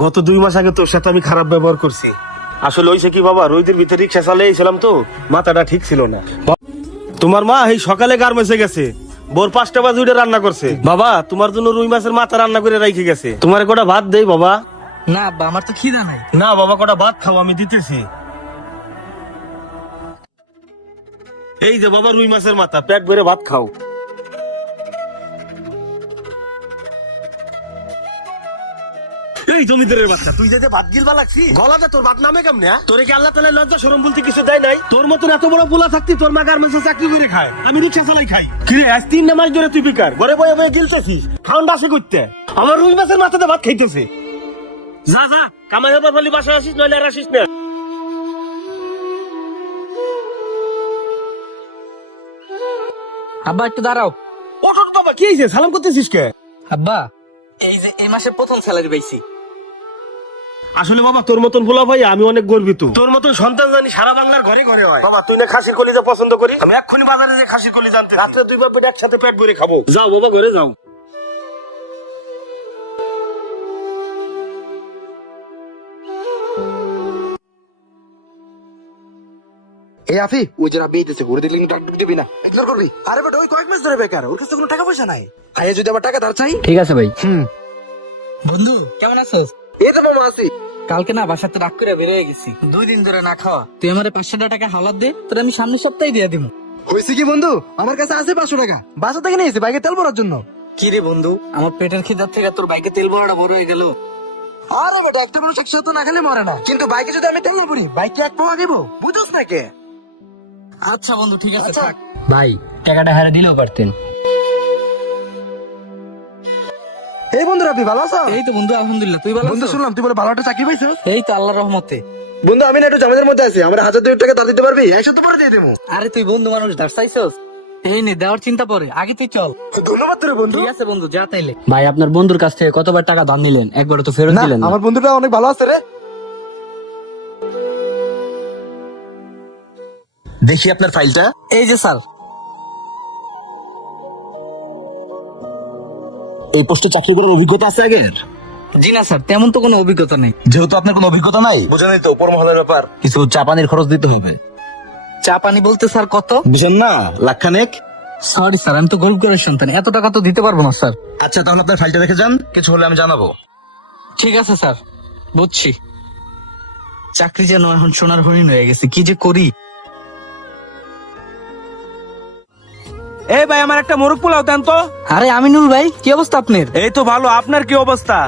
গত 2 মাস আগে তোর সাথে আমি খারাপ ব্যবহার করছি। আসলে ওইসে কি বাবা, রোদের ভিতরে রিক্সা চালিয়েছিলাম তো, মাথাটা ঠিক ছিল না। তোমার মা এই সকালে গার্মেন্টসে গেছে, ভোর 5টা বাজে উঠে রান্না করছে। বাবা তোমার জন্য রুই মাছের মাথা রান্না করে রেখে গেছে। তোমার কটা ভাত দেই বাবা? না আব্বা, আমার তো খিদা নাই। না বাবা, কটা ভাত খাও, আমি দিতেছি। এই যে বাবা রুই মাছের মাথা, পেট ভরে ভাত খাও। এই জমিদারের বাচ্চা, তুই যে ভাত গিলবা লাগছি, গলাতে তোর ভাত নামে কেমনে? তোরে কি আল্লাহ তাআলা লজ্জা শরম বলতে কিছু দেয় নাই? তোর মতন এত বড় পোলা থাকতি তোর মা গার্মেন্টসে চাকরি করে খায়, আমি রিকশা চালাই খাই। কি রে, আজ 3 মাস ধরে তুই বেকার, ঘরে বয়ে বয়ে গিলতেছিস, খাওন বাসে করতে, আমার রুই মাছের মাথাতে ভাত খাইতেছে। যা যা, কামাই হবার বলি বাসায় আসিস, নইলে আর আসিস না। আব্বা একটু দাঁড়াও। ওঠো বাবা, কি হয়েছে? সালাম করতেছিস কে? আব্বা, এই যে এই মাসে প্রথম স্যালারি পাইছি। আসলে বাবা তোর মতন বলা ভাই আমি অনেক গর্বিত। তোর মতন সন্তান জানি সারা বাংলার ঘরে ঘরে হয়। বাবা তুই না খাসির কলিজা পছন্দ করি, আমি এক্ষুনি বাজারে যে খাসির কলিজা আনতে, রাত্রে 2 বাপ বেটা একসাথে পেট ভরে খাবো। যাও বাবা, ঘরে যাও। এই আফি, ওই যে রাব্বি আইতেছে, ঘুরে দেখলে টাকা টুক দিবি না, ইগনোর করবি। আরে বেটা ওই কয়েক মাস ধরে বেকার, ওর কাছে কোনো টাকা পয়সা নাই। আয়ে যদি আবার টাকা ধার চাই। ঠিক আছে ভাই। বন্ধু কেমন আছিস? এই তো মামা আছি। কালকে না বাসাতে রাগ করে বেরিয়ে গেছি, 2 দিন ধরে না খাওয়া। তুই আমারে 500 টাকা হাওলাত দে, তোর আমি সামনের সপ্তাহে দিয়ে দিব। হয়েছে কি বন্ধু, আমার কাছে আছে 500 টাকা, বাসা থেকে নিয়েছি বাইকে তেল ভরার জন্য। কি রে বন্ধু, আমার পেটের খিদার থেকে তোর বাইকে তেল ভরাটা বড় হয়ে গেল। আরে বেটা একটা মানুষ একসাথে না খেলে মরে না, কিন্তু বাইকে যদি আমি তেল না ভরি, বাইকে এক পাওয়া দিব, বুঝছ না কে? আচ্ছা বন্ধু ঠিক আছে, আচ্ছা। থাক। ভাই টাকাটা হারে দিলেও পারতেন। এই বন্ধু রাব্বি ভালো আছো? এই তো বন্ধু আলহামদুলিল্লাহ, তুই ভালো বন্ধু আছিস? শুনলাম তুই বলে ভালো একটা চাকরি পাইছিস। এই তো আল্লাহর রহমতে। বন্ধু আমি না একটু জামাইদের মধ্যে আছি, আমার 1000 টাকা ধার দিতে পারবি? 100 পরে দিয়ে দেবো। আরে তুই বন্ধু মানুষ ধার চাইছস? এই নে, দেওয়ার চিন্তা পরে, আগে তুই চল। ধন্যবাদ তোরে বন্ধু। ঠিক আছে বন্ধু, যা তাইলে। ভাই আপনার বন্ধুর কাছ থেকে কতবার টাকা ধার নিলেন, একবারও তো ফেরত না, দিলেন না। আমার বন্ধুটা অনেক ভালো আছে রে। দেখি আপনার ফাইলটা। এই যে স্যার। এই পোস্টে চাকরি করার অভিজ্ঞতা আছে আগের? জি না স্যার, তেমন তো কোনো অভিজ্ঞতা নেই। যেহেতু আপনার কোনো অভিজ্ঞতা নাই, বুঝেনই তো পরমহলের ব্যাপার, কিছু চা পানির খরচ দিতে হবে। চা পানি বলতে স্যার কত? বুঝেন না, লাখখানেক। সরি স্যার, আমি তো গরিব ঘরের সন্তান, এত টাকা তো দিতে পারবো না স্যার। আচ্ছা তাহলে আপনার ফাইলটা রেখে যান, কিছু হলে আমি জানাবো। ঠিক আছে স্যার, বুঝছি। চাকরি যেন এখন সোনার হরিণ হয়ে গেছে, কি যে করি। এই ভাই আমার একটা মোরগ পোলাও দেন তো। আরে আমিনুল ভাই, কি অবস্থা আপনার? এই তো ভালো, আপনার কি অবস্থা?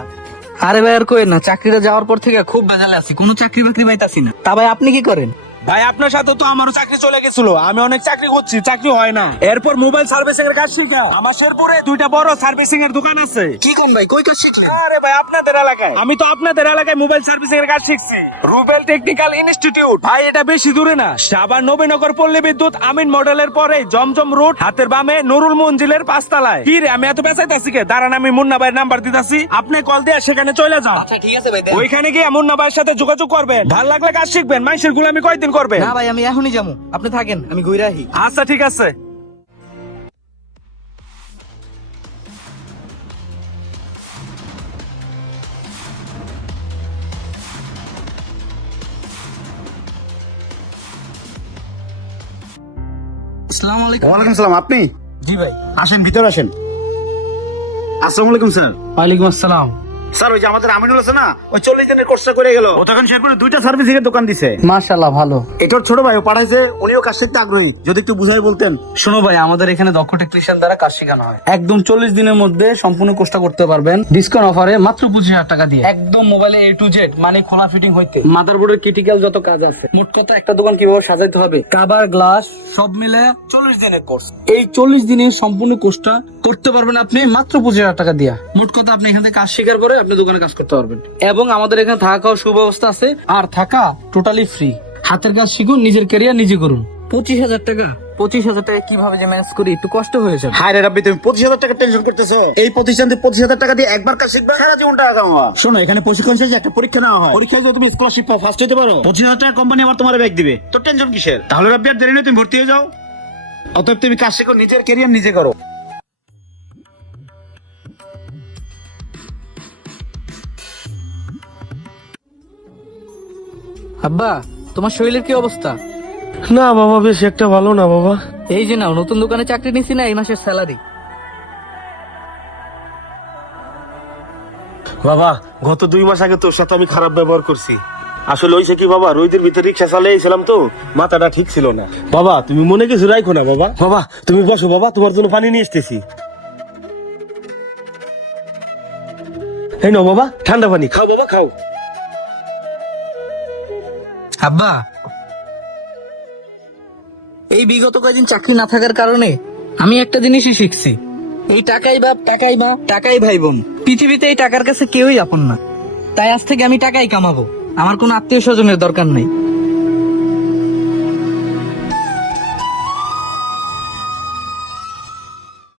আরে ভাই আর কই না, চাকরিটা যাওয়ার পর থেকে খুব বেজালে আছি, কোনো চাকরি বাকরি পাইতাছি না। তা ভাই আপনি কি করেন? ভাই আপনার সাথে তো আমারও চাকরি চলে গেছিল, আমি অনেক চাকরি করছি, চাকরি হয় না। এরপর মোবাইল সার্ভিসিং এর কাজ শিখা আমার শেরপুরে 2টা বড় সার্ভিসিং এর দোকান আছে। কি কোন ভাই, কই কাজ শিখলেন? আরে ভাই আপনাদের এলাকায়, আমি তো আপনাদের এলাকায় মোবাইল সার্ভিসিং এর কাজ শিখছি, রুবেল টেকনিক্যাল ইনস্টিটিউট। ভাই এটা বেশি দূরে না, সাভার নবীনগর পল্লী বিদ্যুৎ আমিন মডেলের পরে জমজম রোড, হাতের বামে নুরুল মঞ্জিলের 5 তলায়। কি রে আমি এত পেছাইতাছি কে? দাঁড়ান আমি মুন্না ভাইয়ের নাম্বার দিতাছি, আপনি কল দিয়ে সেখানে চলে যান। আচ্ছা ঠিক আছে ভাই, দেন। ওইখানে গিয়ে মুন্না ভাইয়ের সাথে যোগাযোগ করবেন, ভালো লাগলে কাজ শিখবেন, মানুষের গুলামি কয়দিন করবেন। না ভাই আমি এখনই যাবো, আপনি থাকেন, আমি ঘুরে আহি। আচ্ছা ঠিক আছে। আসসালামু আলাইকুম। ওয়ালাইকুম সালাম, আপনি? জি ভাই। আসেন ভিতরে আসেন। আসসালামু আলাইকুম স্যার। ওয়ালাইকুম আসসালাম। স্যার ওই যে আমাদের আমিনুল আছে না, ওই 40 দিনের কোর্সটা করে গেল, ও তখন শেরপুরে 2টা সার্ভিসিং এর দোকান দিছে। মাশাআল্লাহ ভালো। এটার ছোট ভাই ও পাঠাইছে, উনিও কাজ শিখতে আগ্রহী, যদি একটু বুঝাই বলতেন। শোনো ভাই, আমাদের এখানে দক্ষ টেকনিশিয়ান দ্বারা কাজ শেখানো হয়, একদম 40 দিনের মধ্যে সম্পূর্ণ কোর্সটা করতে পারবেন, ডিসকাউন্ট অফারে মাত্র 25,000 টাকা দিয়ে, একদম মোবাইলে A to Z, মানে খোলা ফিটিং হইতে মাদারবোর্ডের ক্রিটিক্যাল যত কাজ আছে। মোট কথা একটা দোকান কিভাবে সাজাইতে হবে, কভার গ্লাস সব মিলে 40 দিনের কোর্স। এই 40 দিনের সম্পূর্ণ কোর্সটা করতে পারবেন আপনি মাত্র 25,000 টাকা দিয়া। মোট কথা আপনি এখান থেকে কাজ শেখার পরে আপনি দোকানে কাজ করতে পারবেন, এবং আমাদের এখানে থাকা খাওয়ার সুব্যবস্থা আছে, আর থাকা টোটালি ফ্রি। হাতের কাজ শিখুন, নিজের ক্যারিয়ার নিজে করুন। 25,000 টাকা, 25,000 টাকা কিভাবে যে ম্যানেজ করি একটু কষ্ট হয়ে যাবে। হায় রে রাব্বি, তুমি 25,000 টাকা টেনশন করতেছো? এই প্রতিষ্ঠান থেকে 25,000 টাকা দিয়ে একবার কাজ শিখবে, সারা জীবন টাকা কামাবা। শোনো এখানে প্রশিক্ষণ শেষে একটা পরীক্ষা নেওয়া হয়, পরীক্ষায় যদি তুমি স্কলারশিপ পাও, ফার্স্ট হতে পারো, 25,000 টাকা কোম্পানি আমার তোমার ব্যাগ দিবে, তো টেনশন কিসের? তাহলে রাব্বি আর দেরি নেই, তুমি ভর্তি হয়ে যাও। অতএব তুমি কাজ শিখো, নিজের ক্যারিয়ার নিজে করো। আব্বা, তোমার শরীরের কি অবস্থা? না বাবা, বেশ একটা ভালো না বাবা। এই যে নাও, নতুন দোকানে চাকরি নিছি না, এই মাসের স্যালারি। বাবা, গত 2 মাস আগে তোর সাথে আমি খারাপ ব্যবহার করছি। আসলে হইছে কি বাবা, রোদের ভিতরে রিক্সা চালিয়েছিলাম তো, মাথাটা ঠিক ছিল না। বাবা তুমি মনে কিছু রাখো না বাবা। বাবা তুমি বসো বাবা, তোমার জন্য পানি নিয়ে এসতেছি। এই নাও বাবা, ঠান্ডা পানি খাও বাবা, খাও। আব্বা, এই বিগত কয়েকদিন চাকরি না থাকার কারণে আমি একটা জিনিসই শিখছি, এই টাকাই বাপ, টাকাই মা, টাকাই ভাই বোন। পৃথিবীতে এই টাকার কাছে কেউই আপন না। তাই আজ থেকে আমি টাকাই কামাবো, আমার কোনো আত্মীয় স্বজনের দরকার নেই।